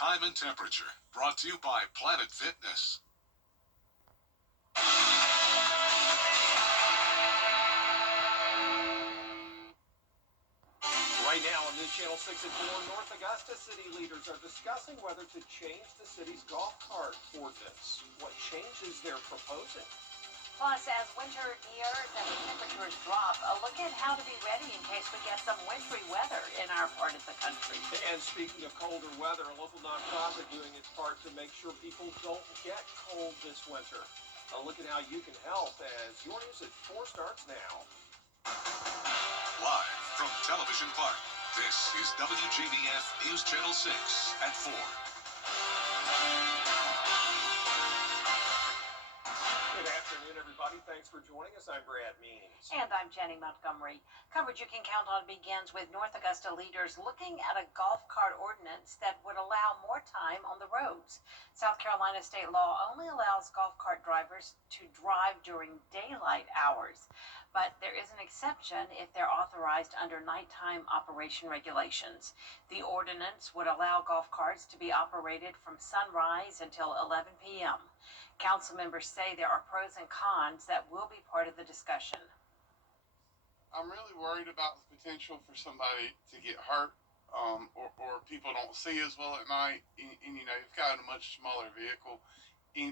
time and temperature. Brought to you by Planet Fitness. Right now on News Channel 6 at 4, North Augusta city leaders are discussing whether to change the city's golf cart ordinance. What changes they're proposing? Plus, as winter nears and the temperatures drop, a look at how to be ready in case we get some wintry weather in our part of the country. And speaking of colder weather, a local nonprofit doing its part to make sure people don't get cold this winter. A look at how you can help as your News at 4 starts now. Live from Television Park, this is WJBF News Channel 6 at 4. Good afternoon, everybody. Thanks for joining us. I'm Brad Means. And I'm Jenny Montgomery. Coverage you can count on begins with North Augusta leaders looking at a golf cart ordinance that would allow more time on the roads. South Carolina state law only allows golf cart drivers to drive during daylight hours, but there is an exception if they're authorized under nighttime operation regulations. The ordinance would allow golf carts to be operated from sunrise until 11 p.m. Council members say there are pros and cons that will be part of the discussion. I'm really worried about the potential for somebody to get hurt, or people don't see as well at night. And you know, you've got a much smaller vehicle,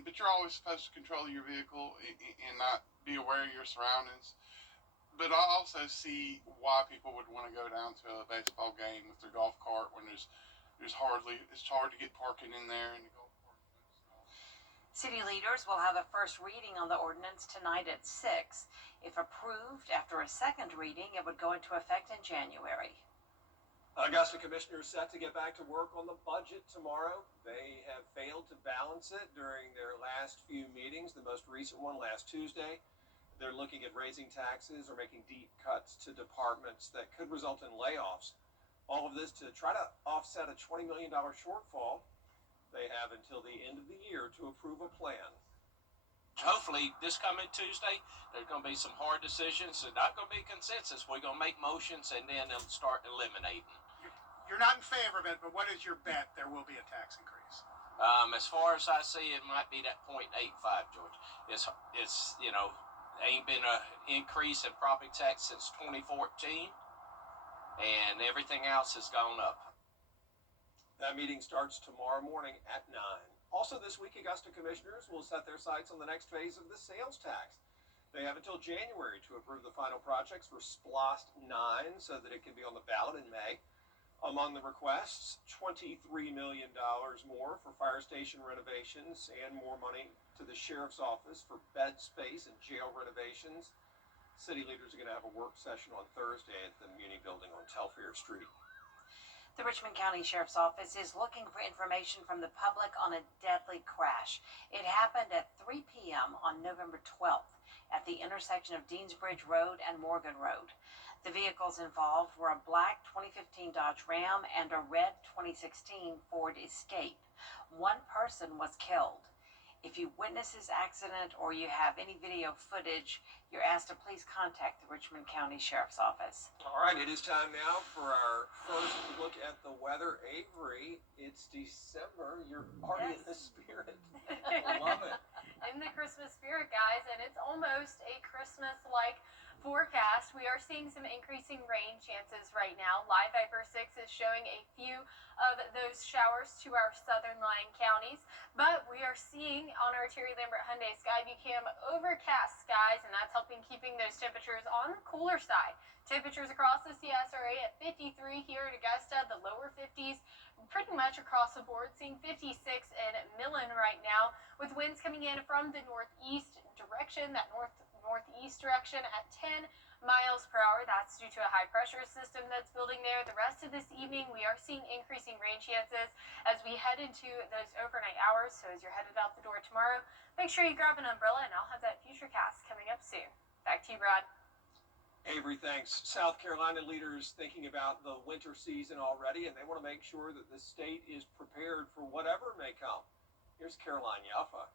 but you're always supposed to control your vehicle and not be aware of your surroundings. But I also see why people would want to go down to a baseball game with their golf cart when it's hard to get parking in there and the golf cart. City leaders will have a first reading on the ordinance tonight at 6. If approved after a second reading, it would go into effect in January. Augusta commissioners set to get back to work on the budget tomorrow. They have failed to balance it during their last few meetings, the most recent one last Tuesday. They're looking at raising taxes or making deep cuts to departments that could result in layoffs. All of this to try to offset a $20 million shortfall. They have until the end of the year to approve a plan. Hopefully, this coming Tuesday, there's going to be some hard decisions. There's not going to be consensus. We're going to make motions, and then they'll start eliminating. You're not in favor of it, but what is your bet there will be a tax increase? As far as I see, it might be that 0.85, George. It's you know, ain't been an increase in property tax since 2014, and everything else has gone up. That meeting starts tomorrow morning at 9. Also this week, Augusta commissioners will set their sights on the next phase of the sales tax. They have until January to approve the final projects for SPLOST 9 so that it can be on the ballot in May. Among the requests, $23 million more for fire station renovations and more money to the sheriff's office for bed space and jail renovations. City leaders are going to have a work session on Thursday at the Muni building on Telfair Street. The Richmond County Sheriff's Office is looking for information from the public on a deadly crash. It happened at 3 p.m. on November 12th at the intersection of Deansbridge Road and Morgan Road. The vehicles involved were a black 2015 Dodge Ram and a red 2016 Ford Escape. One person was killed. If you witness this accident or you have any video footage, you're asked to please contact the Richmond County Sheriff's Office. All right, it is time now for our first look at the weather. Avery, it's December. You're already in the spirit. I love it. In the Christmas spirit, guys, and it's almost a Christmas-like forecast. We are seeing some increasing rain chances right now. Live Viper 6 is showing a few of those showers to our southern lying counties, but we are seeing on our Terry Lambert Hyundai Skyview Cam overcast skies, and that's helping keeping those temperatures on the cooler side. Temperatures across the CSRA at 53 here at Augusta, the lower 50s pretty much across the board, seeing 56 in Millen right now, with winds coming in from the northeast direction, that northeast direction at 10 miles per hour. That's due to a high pressure system that's building there. The rest of this evening, we are seeing increasing rain chances as we head into those overnight hours. So as you're headed out the door tomorrow, make sure you grab an umbrella, and I'll have that future cast coming up soon. Back to you, Brad. Avery, thanks. South Carolina leaders thinking about the winter season already, and they want to make sure that the state is prepared for whatever may come. Here's Caroline Yaffa.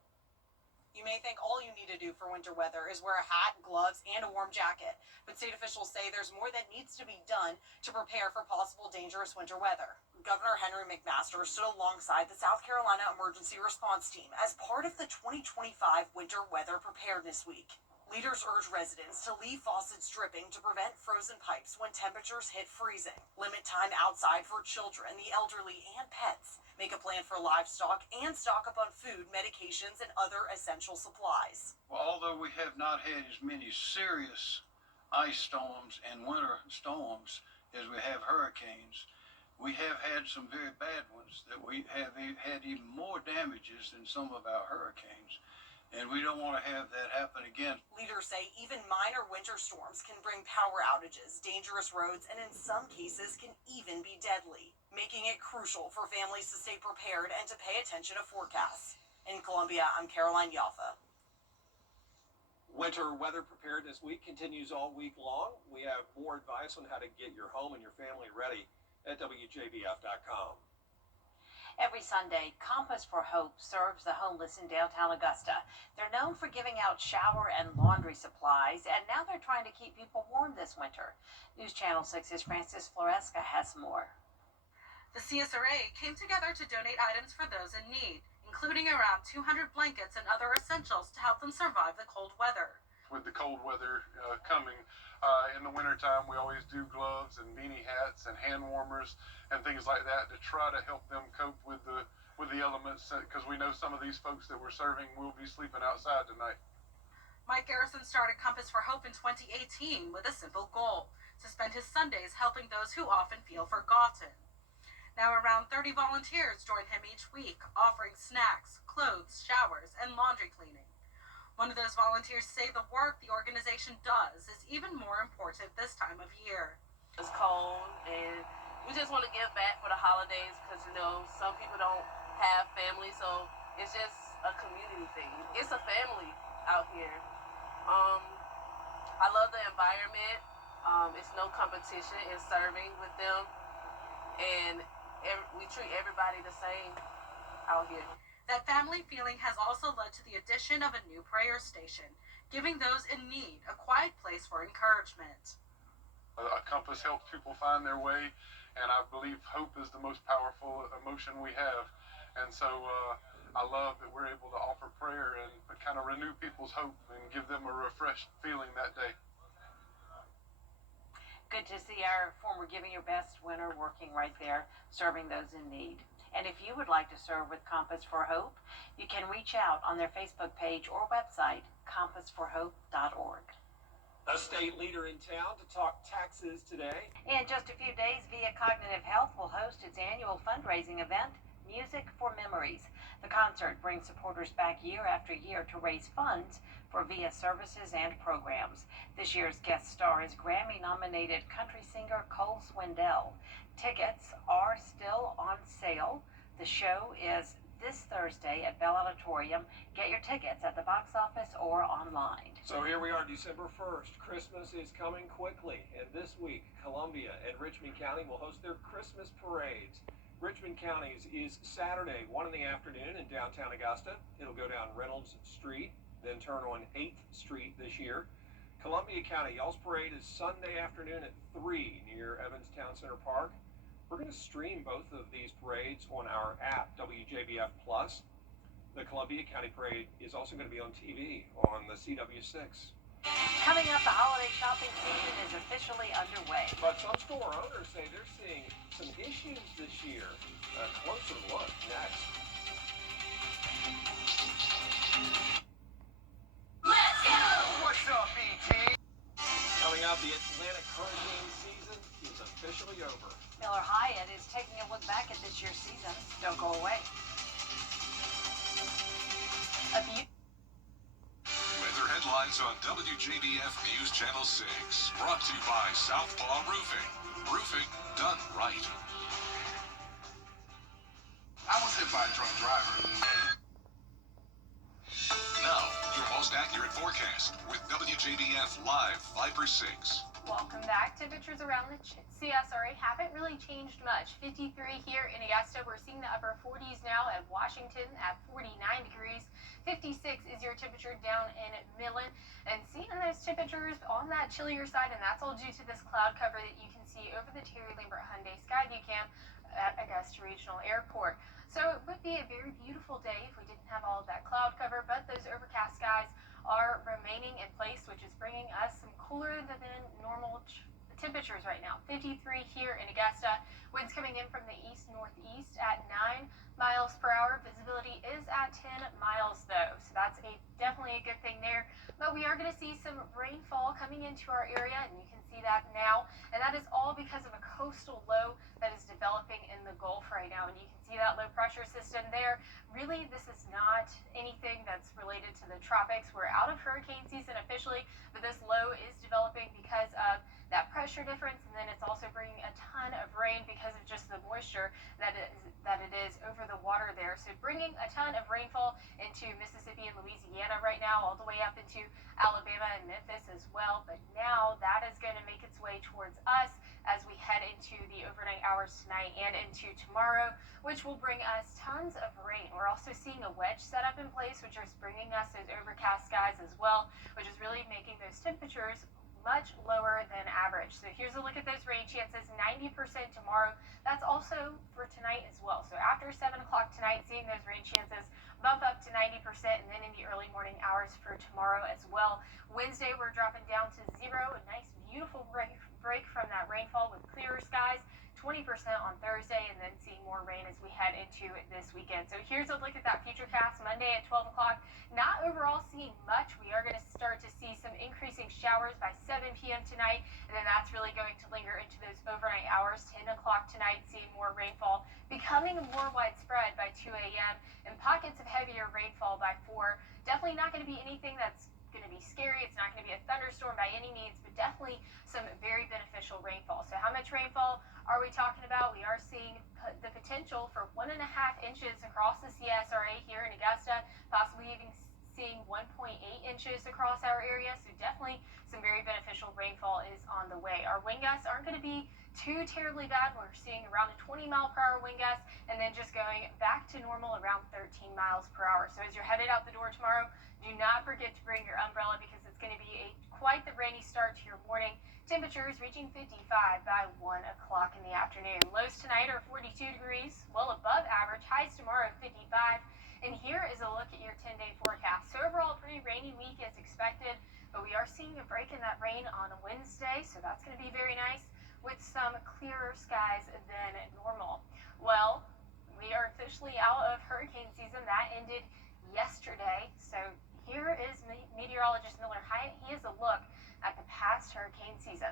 You may think all you need to do for winter weather is wear a hat, gloves, and a warm jacket, but state officials say there's more that needs to be done to prepare for possible dangerous winter weather. Governor Henry McMaster stood alongside the South Carolina Emergency Response Team as part of the 2025 Winter Weather Preparedness Week. Leaders urge residents to leave faucets dripping to prevent frozen pipes when temperatures hit freezing. Limit time outside for children, the elderly, and pets. Make a plan for livestock and stock up on food, medications, and other essential supplies. Well, although we have not had as many serious ice storms and winter storms as we have hurricanes, we have had some very bad ones that we have had even more damages than some of our hurricanes. And we don't want to have that happen again. Leaders say even minor winter storms can bring power outages, dangerous roads, and in some cases can even be deadly, making it crucial for families to stay prepared and to pay attention to forecasts. In Columbia, I'm Caroline Yaffa. Winter weather preparedness week continues all week long. We have more advice on how to get your home and your family ready at WJBF.com. Every Sunday, Compass for Hope serves the homeless in downtown Augusta. They're known for giving out shower and laundry supplies, and now they're trying to keep people warm this winter. News Channel 6's Francis Floresca has more. The CSRA came together to donate items for those in need, including around 200 blankets and other essentials to help them survive the cold weather. With the cold weather coming in the wintertime, we always do gloves and beanie hats and hand warmers and things like that to try to help them cope with the elements, because we know some of these folks that we're serving will be sleeping outside tonight. Mike Garrison started Compass for Hope in 2018 with a simple goal: to spend his Sundays helping those who often feel forgotten. Now around 30 volunteers join him each week, offering snacks, clothes, showers, and laundry cleaning. One of those volunteers say the work the organization does is even more important this time of year. It's cold, and we just want to give back for the holidays because, you know, some people don't have family, so it's just a community thing. It's a family out here. I love the environment. It's no competition in serving with them, and we treat everybody the same out here. That family feeling has also led to the addition of a new prayer station, giving those in need a quiet place for encouragement. A compass helps people find their way, and I believe hope is the most powerful emotion we have. And so I love that we're able to offer prayer and kind of renew people's hope and give them a refreshed feeling that day. Good to see our former Giving Your Best winner working right there, serving those in need. And if you would like to serve with Compass for Hope, you can reach out on their Facebook page or website, compassforhope.org. A state leader in town to talk taxes today. In just a few days, Via Cognitive Health will host its annual fundraising event, Music for Memories. The concert brings supporters back year after year to raise funds for Via services and programs. This year's guest star is Grammy-nominated country singer Cole Swindell. Tickets are still on sale. The show is this Thursday at Bell Auditorium. Get your tickets at the box office or online. So here we are, December 1st. Christmas is coming quickly, and this week, Columbia and Richmond County will host their Christmas parades. Richmond County's is Saturday, 1 in the afternoon in downtown Augusta. It'll go down Reynolds Street, then turn on 8th Street this year. Columbia County, y'all's parade is Sunday afternoon at 3 near Evans Town Center Park. We're going to stream both of these parades on our app, WJBF Plus. The Columbia County Parade is also going to be on TV on the CW6. Coming up, the holiday shopping season is officially underway. But some store owners say they're seeing some issues this year. A closer look next. Let's go! What's up, BT? Coming up, the Atlantic hurricane season is officially over. Miller Hyatt is taking a look back at this year's season. Don't go away. Weather headlines on WJBF News Channel 6. Brought to you by Southpaw Roofing. Roofing done right. I was hit by a drunk driver. Now, your most accurate forecast with WJBF Live Viper 6. Welcome back. Temperatures around the CSRA haven't really changed much. 53 here in Augusta. We're seeing the upper 40s now at Washington at 49 degrees. 56 is your temperature down in Millen, and seeing those temperatures on that chillier side, and that's all due to this cloud cover that you can see over the Terry Lambert Hyundai Skyview Cam at Augusta Regional Airport. So it would be a very beautiful day if we didn't have all of that cloud cover, but those overcast skies are remaining in place, which is bringing us some cooler than normal temperatures right now. 53 here in Augusta. Winds coming in from the east-northeast at 9 miles per hour. Visibility is at 10 miles though, so that's definitely a good thing there. But we are going to see some rainfall coming into our area, and you can see that now. And that is all because of a coastal low that is developing in the Gulf right now. And you can see that low pressure system there. Really, this is not anything that's related to the tropics. We're out of hurricane season officially, but this low is developing because of that pressure difference, and then it's also bringing a ton of rain because of just the moisture that it is over the water there. So bringing a ton of rainfall into Mississippi and Louisiana right now, all the way up into Alabama and Memphis as well. But now that is going to make its way towards us as we head into the overnight hours tonight and into tomorrow, which will bring us tons of rain. We're also seeing a wedge set up in place, which is bringing us those overcast skies as well, which is really making those temperatures much lower than average. So here's a look at those rain chances, 90% tomorrow. That's also for tonight as well. So after 7 o'clock tonight, seeing those rain chances bump up to 90%, and then in the early morning hours for tomorrow as well. Wednesday, we're dropping down to 0. A nice, beautiful break from that rainfall with clearer skies. 20% on Thursday, and then seeing more rain as we head into this weekend. So here's a look at that futurecast Monday at 12 o'clock. Not overall seeing much. We are going to start to see some increasing showers by 7 p.m. tonight, and then that's really going to linger into those overnight hours. 10 o'clock tonight, seeing more rainfall, becoming more widespread by 2 a.m., and pockets of heavier rainfall by 4. Definitely not going to be anything that's going to be scary. It's not going to be a thunderstorm by any means, but definitely some very beneficial rainfall. So how much rainfall are we talking about? We are seeing the potential for 1.5 inches across the CSRA here in Augusta, possibly even seeing 1.8 inches across our area. So definitely some very beneficial rainfall is on the way. Our wind gusts aren't going to be too terribly bad. We're seeing around a 20 mile per hour wind gust, and then just going back to normal around 13 miles per hour. So as you're headed out the door tomorrow, do not forget to bring your umbrella because it's going to be quite the rainy start to your morning. Temperatures reaching 55 by 1 o'clock in the afternoon. Lows tonight are 42 degrees, well above average. Highs tomorrow 55. And here is a look at your 10-day forecast. So overall, a pretty rainy week as expected, but we are seeing a break in that rain on Wednesday, so that's going to be very nice with some clearer skies than normal. Well, we are officially out of hurricane season. That ended yesterday. So here is meteorologist Miller Hyatt. He has a look at the past hurricane season.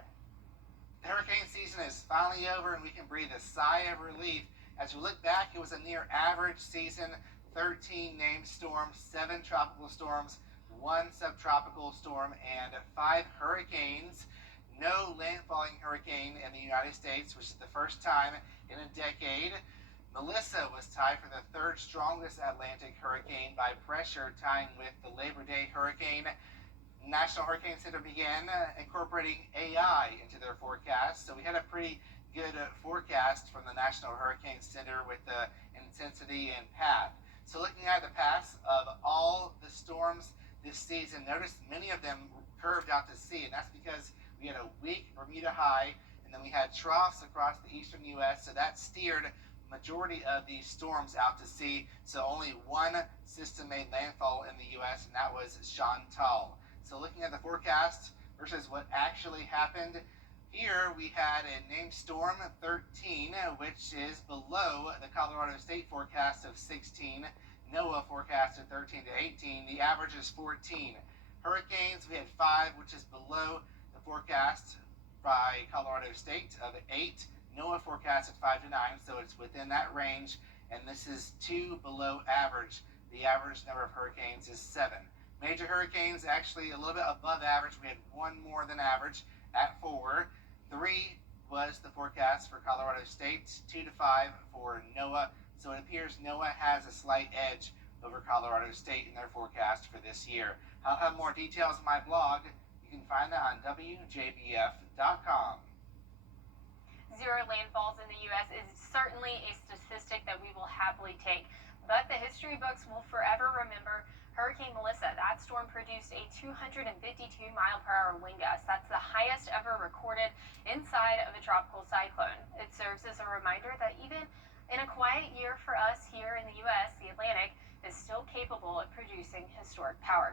The hurricane season is finally over, and we can breathe a sigh of relief. As we look back, it was a near average season. 13 named storms, 7 tropical storms, 1 subtropical storm, and 5 hurricanes. No landfalling hurricane in the United States, which is the first time in a decade. Melissa was tied for the 3rd strongest Atlantic hurricane by pressure, tying with the Labor Day hurricane. National Hurricane Center began incorporating AI into their forecast, so we had a pretty good forecast from the National Hurricane Center with the intensity and path. So looking at the paths of all the storms this season, notice many of them curved out to sea, and that's because we had a weak Bermuda high, and then we had troughs across the eastern U.S., so that steered majority of these storms out to sea. So only one system made landfall in the U.S., and that was Chantal. So looking at the forecast versus what actually happened, here we had a named storm 13, which is below the Colorado State forecast of 16. NOAA forecasted 13 to 18. The average is 14. Hurricanes, we had 5, which is below the forecast by Colorado State of 8. NOAA forecasted 5 to 9, so it's within that range. And this is 2 below average. The average number of hurricanes is 7. Major hurricanes actually a little bit above average. We had 1 more than average at 4. 3 was the forecast for Colorado State, 2 to 5 for NOAA. So it appears NOAA has a slight edge over Colorado State in their forecast for this year. I'll have more details in my blog. You can find that on WJBF.com. 0 landfalls in the U.S. is certainly a statistic that we will happily take. But the history books will forever remember Hurricane Melissa. That storm produced a 252-mile-per-hour wind gust. That's the highest ever recorded inside of a tropical cyclone. It serves as a reminder that even in a quiet year for us here in the U.S., the Atlantic is still capable of producing historic power.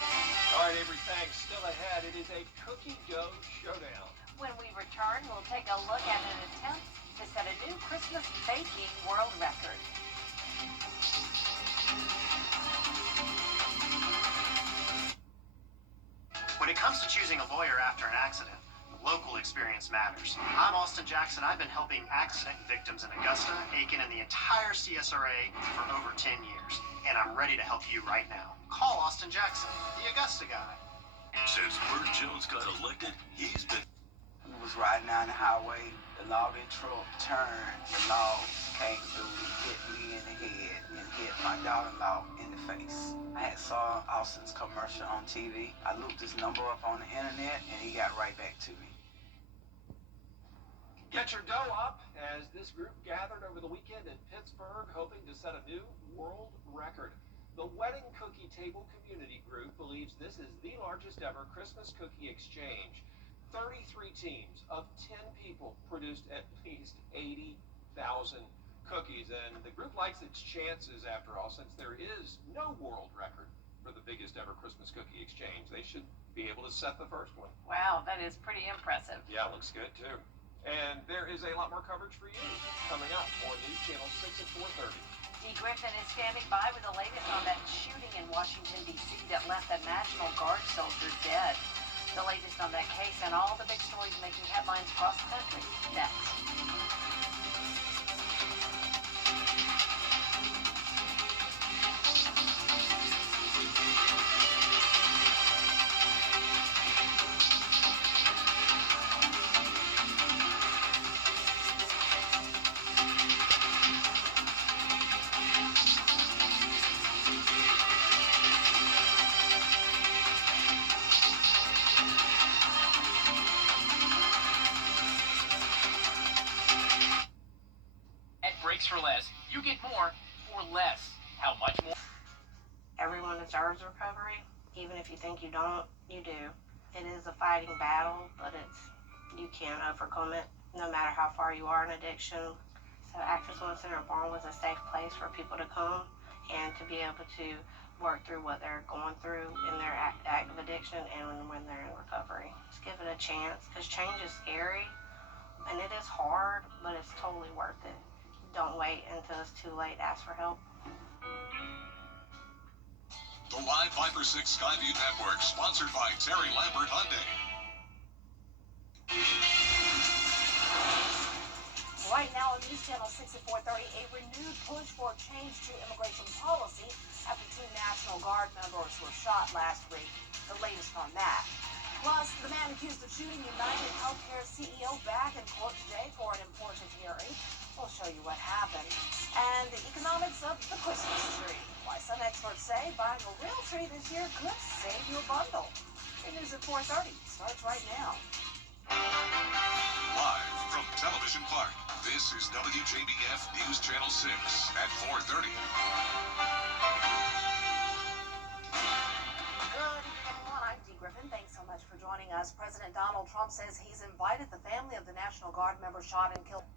All right, Avery, thanks. Still ahead, it is a cookie dough showdown. When we return, we'll take a look at an attempt to set a new Christmas baking world record. When it comes to choosing a lawyer after an accident, local experience matters. I'm Austin Jackson. I've been helping accident victims in Augusta, Aiken, and the entire CSRA for over 10 years. And I'm ready to help you right now. Call Austin Jackson, the Augusta guy. Since Burt Jones got elected, he's been... We was riding down the highway, the logging truck turned, the logs came through, hit me in the head, and hit my daughter-in-law in the face. I had saw Austin's commercial on TV. I looked his number up on the internet, and he got right back to me. Get your dough up as this group gathered over the weekend in Pittsburgh, hoping to set a new world record. The Wedding Cookie Table Community Group believes this is the largest ever Christmas cookie exchange. 33 teams of 10 people produced at least 80,000 cookies, and the group likes its chances after all, since there is no world record for the biggest ever Christmas cookie exchange. They should be able to set the first one. Wow, that is pretty impressive. Yeah, looks good too. And there is a lot more coverage for you coming up on News Channel 6 at 4:30. Dee Griffin is standing by with the latest on that shooting in Washington, D.C. that left a National Guard soldier dead. The latest on that case and all the big stories making headlines across the country. Next. For less. You get more for less. How much more? Everyone deserves recovery. Even if you think you don't, you do. It is a fighting battle, but you can't overcome it, no matter how far you are in addiction. So Access One Center Barn was a safe place for people to come and to be able to work through what they're going through in their active addiction and when they're in recovery. Just give it a chance, because change is scary, and it is hard, but it's totally worth it. Don't wait until it's too late to ask for help. The Live Viper 6 Skyview Network, sponsored by Terry Lambert Hyundai. Right now on News Channel 6 at 4:30, a renewed push for change to immigration policy after 2 National Guard members were shot last week. The latest on that. Plus, the man accused of shooting United Healthcare CEO back in court today for an important hearing. We'll show you what happened. And the economics of the Christmas tree. Why some experts say buying a real tree this year could save you a bundle. Your news at 4:30 starts right now. Live from Television Park, this is WJBF News Channel 6 at 4:30. Good evening, everyone. I'm Dee Griffin. Thanks so much for joining us. President Donald Trump says he's invited the family of the National Guard member shot and killed.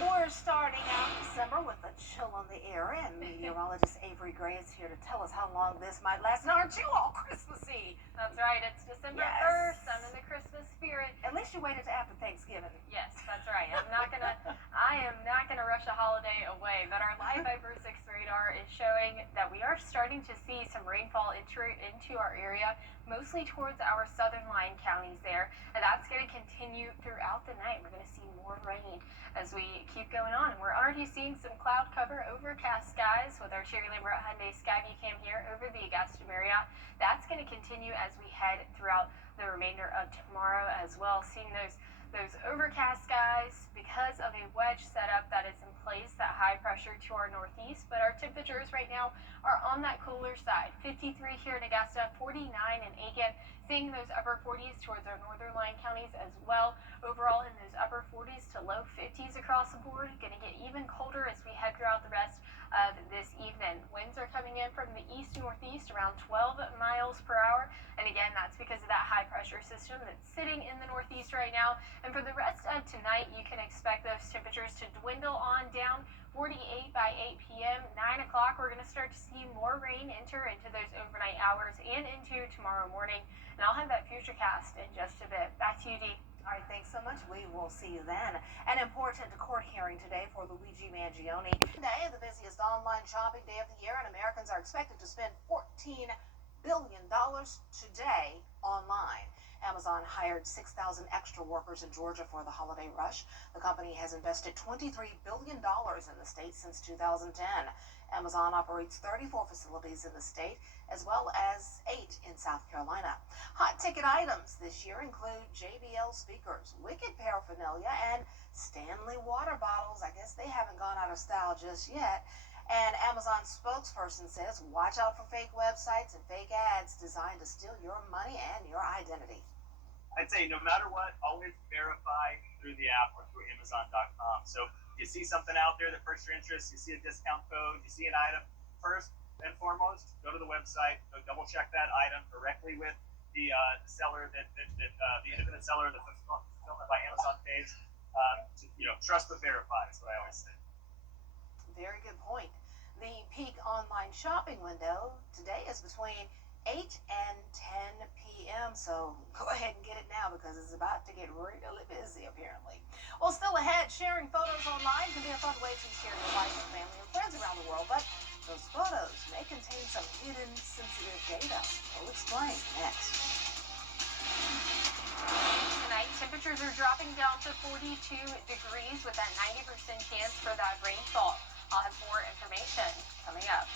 We're starting out December with a chill on the air, and meteorologist Avery Gray is here to tell us how long this might last. And aren't you all Christmassy? That's right. It's December Yes. 1st. I'm in the Christmas spirit. At least you waited to after Thanksgiving. Yes, that's right. I am not gonna rush a holiday away. But our Live Viper 6 radar is showing that we are starting to see some rainfall into our area, mostly towards our southern line counties there, and that's going to continue throughout the night. We're going to see more rain as we keep going on. And we're already seeing some cloud cover, overcast skies with our Cherry Lambert Hyundai Skyview Cam here over the Augusta Marriott. That's going to continue as we head throughout the remainder of tomorrow as well, seeing those overcast skies because of a wedge setup that is in place, that high pressure to our northeast. But our temperatures right now are on that cooler side. 53 here in Augusta, 49 in Aiken, seeing those upper 40s towards our northern line counties as well. Overall in those upper 40s to low 50s across the board. Going to get even colder as we head around 12 miles per hour. And again, that's because of that high pressure system that's sitting in the northeast right now. And for the rest of tonight, you can expect those temperatures to dwindle on down. 48 by 8 p.m., 9 o'clock, we're going to start to see more rain enter into those overnight hours and into tomorrow morning. And I'll have that futurecast in just a bit. Back to you, Dee. All right, thanks so much. We will see you then. An important court hearing today for Luigi Mangione. Today, the busiest online shopping day of the year, and Americans are expected to spend $14 billion today online. Amazon hired 6,000 extra workers in Georgia for the holiday rush. The company has invested $23 billion in the state since 2010. Amazon operates 34 facilities in the state, as well as 8 in South Carolina. Hot ticket items this year include JBL speakers, Wicked paraphernalia, and Stanley water bottles. I guess they haven't gone out of style just yet. And Amazon spokesperson says, watch out for fake websites and fake ads designed to steal your money and your identity. I'd say no matter what, always verify through the app or through Amazon.com. So you see something out there that perks your interest, you see a discount code, you see an item, first and foremost, go to the website, go double check that item directly with the seller, the independent seller, the fulfillment by Amazon page. Trust but verify is what I always say. Very good point. The peak online shopping window today is between 8 and 10 p.m. So go ahead and get it now because it's about to get really busy apparently. Well, still ahead, sharing photos online can be a fun way to share your life with family and friends around the world, but those photos may contain some hidden sensitive data. We'll explain next. Tonight, temperatures are dropping down to 42 degrees with that 90% chance for that rainfall. I'll have more information coming up.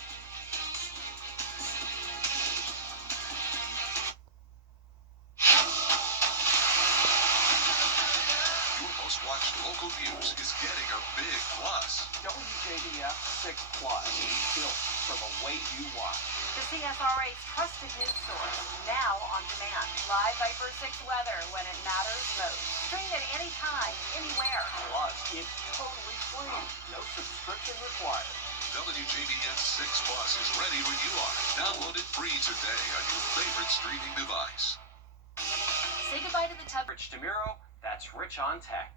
Your most watched local news is getting a big plus. WJBF 6 Plus, built for the way you watch. The CSRA's trusted news source, now on demand. Live Viper 6 weather when it matters most. Stream it anytime, anywhere. Plus, it's totally free. No subscription required. WJBF 6 Plus is ready when you are. Download it free today on your favorite streaming device. Say goodbye to the tub. Rich DeMuro, that's Rich on Tech.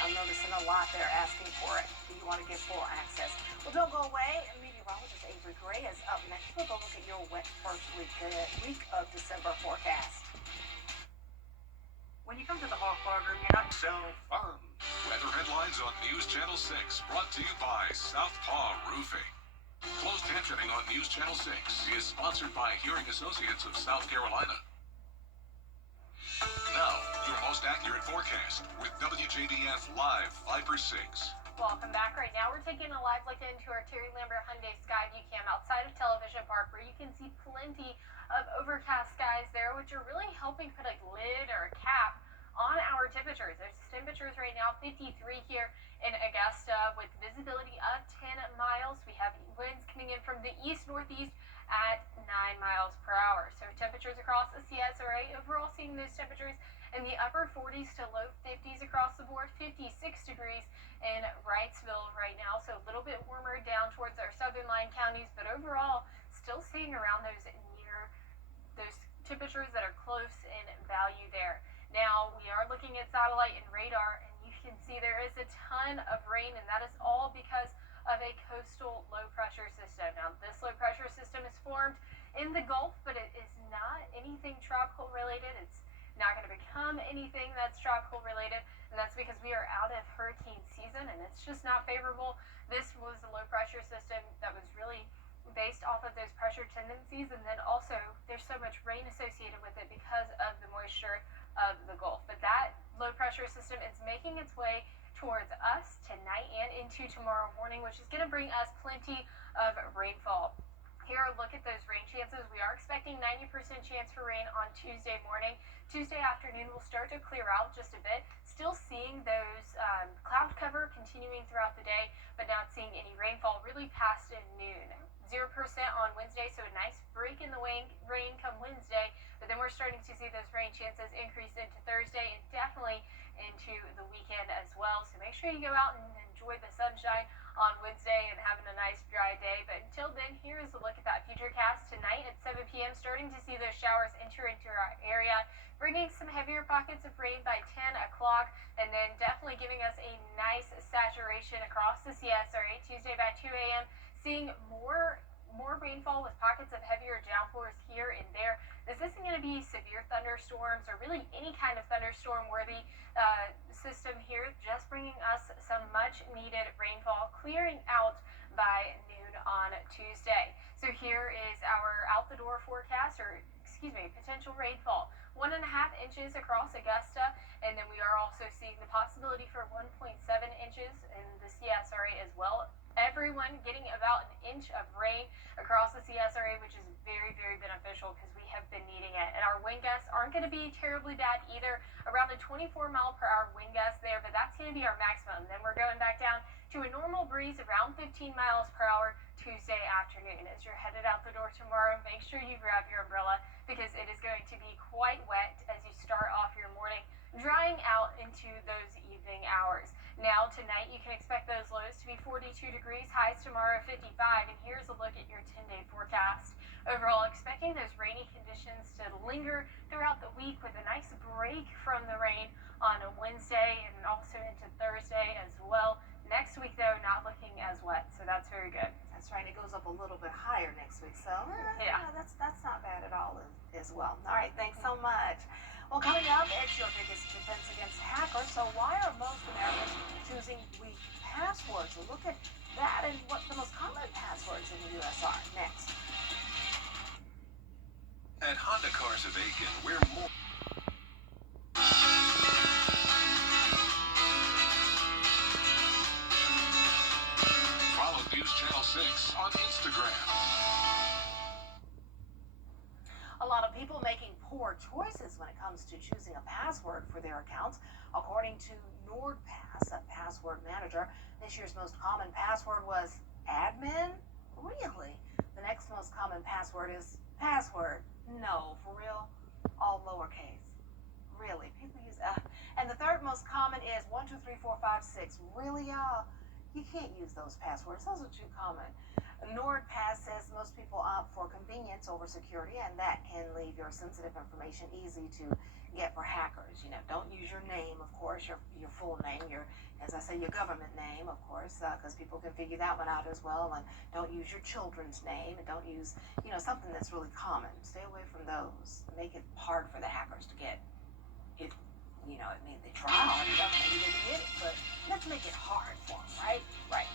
I'm noticing a lot they're asking for it. Do you want to get full access? Well, don't go away. Meteorologist Avery Gray is up next. We'll go look at your wet first week of December forecast. When you come to the Hawk Bar Group, you're not So fun. Weather headlines on News Channel 6, brought to you by Southpaw Roofing. Closed captioning on News Channel 6 is sponsored by Hearing Associates of South Carolina. Now, your most accurate forecast with WJBF Live Viper 6. Welcome back. Right now, we're taking a live look into our Terry Lambert Hyundai Skyview Cam outside of Television Park, where you can see plenty of overcast skies there, which are really helping put a lid or a cap on our temperatures. There's temperatures right now 53 here in Augusta with visibility of 10 miles. We have winds coming in from the east-northeast at 9 miles per hour. So temperatures across the CSRA, overall seeing those temperatures in the upper 40s to low 50s across the board, 56 degrees in Wrightsville right now. So a little bit warmer down towards our southern line counties, but overall still seeing around those temperatures that are close in value there. Now, we are looking at satellite and radar, and you can see there is a ton of rain, and that is all because of a coastal low-pressure system. Now, this low-pressure system is formed in the Gulf, but it is not anything tropical related. It's not going to become anything that's tropical related, and that's because we are out of hurricane season, and it's just not favorable. This was a low-pressure system that was really based off of those pressure tendencies, and then also there's so much rain associated with it because of the moisture of the Gulf. But that low pressure system is making its way towards us tonight and into tomorrow morning, which is going to bring us plenty of rainfall. Here, look at those rain chances. We are expecting 90% chance for rain on Tuesday morning. Tuesday afternoon will start to clear out just a bit. Still seeing those cloud cover continuing throughout the day, but not seeing any rainfall really past noon. 0% on Wednesday, so a nice break in the rain come Wednesday, but then we're starting to see those rain chances increase into Thursday and definitely into the weekend as well. So make sure you go out and enjoy the sunshine on Wednesday and having a nice dry day. But until then, here is a look at that futurecast tonight at 7 p.m. Starting to see those showers enter into our area, bringing some heavier pockets of rain by 10 o'clock, and then definitely giving us a nice saturation across the CSRA. Tuesday by 2 a.m. seeing more rainfall with pockets of heavier downpours here and there. This isn't going to be severe thunderstorms or really any kind of thunderstorm worthy system here, just bringing us some much needed rainfall, clearing out by noon on Tuesday. So here is our out the door forecast, or excuse me, potential rainfall. 1.5 inches across Augusta, and then we are also seeing the possibility for 1.7 inches in the CSRA as well. Everyone getting about an inch of rain across the CSRA, which is very, very beneficial because we have been needing it. And our wind gusts aren't going to be terribly bad either. Around a 24 mile per hour wind gust there, but that's going to be our maximum. Then we're going back down to a normal breeze around 15 miles per hour Tuesday afternoon. As you're headed out the door tomorrow, make sure you grab your umbrella because it is going to be quite wet as you start off your morning, drying out into those evening hours. Now tonight you can expect those lows to be 42 degrees, highs tomorrow 55, and here's a look at your 10-day forecast. Overall, expecting those rainy conditions to linger throughout the week with a nice break from the rain on a Wednesday and also into Thursday as well. Next week, though, not looking as wet, so that's very good. That's right. It goes up a little bit higher next week, so yeah, that's not bad at all as well. All right, thanks so much. Well, coming up, it's your biggest defense against hackers. So why are most Americans choosing weak passwords? We'll look at that and what the most common passwords in the U.S. are next. At Honda Cars of Aiken, we're more. Follow News Channel 6 on Instagram. A lot of people making poor choices when it comes to choosing a password for their accounts. According to NordPass, a password manager, this year's most common password was admin? Really? The next most common password is password. No, for real? All lowercase. Really? People use and the third most common is 1, 2, 3, 4, 5, 6. Really, y'all? You can't use those passwords. Those are too common. NordPass says most people opt for convenience over security, and that can leave your sensitive information easy to get for hackers. You know, don't use your name, of course, your full name, as I say, your government name, of course, because people can figure that one out as well. And don't use your children's name, and don't use, something that's really common. Stay away from those. Make it hard for the hackers to get it. They try hard enough, maybe they can get it, but let's make it hard for them, right? Right.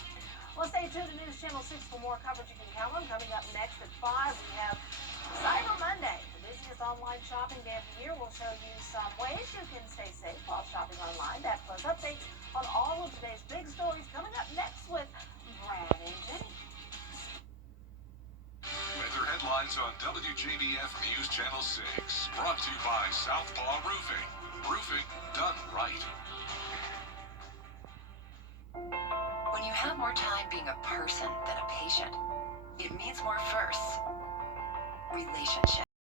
Well, stay tuned to News Channel 6 for more coverage you can count on. Coming up next at 5, we have Cyber Monday, the busiest online shopping day of the year. We'll show you some ways you can stay safe while shopping online. That plus updates on all of today's big stories coming up next with Brad and Jenny. Weather headlines on WJBF News Channel 6. Brought to you by Southpaw Roofing. Roofing done right. When you have more time being a person than a patient, it means more firsts. Relationship.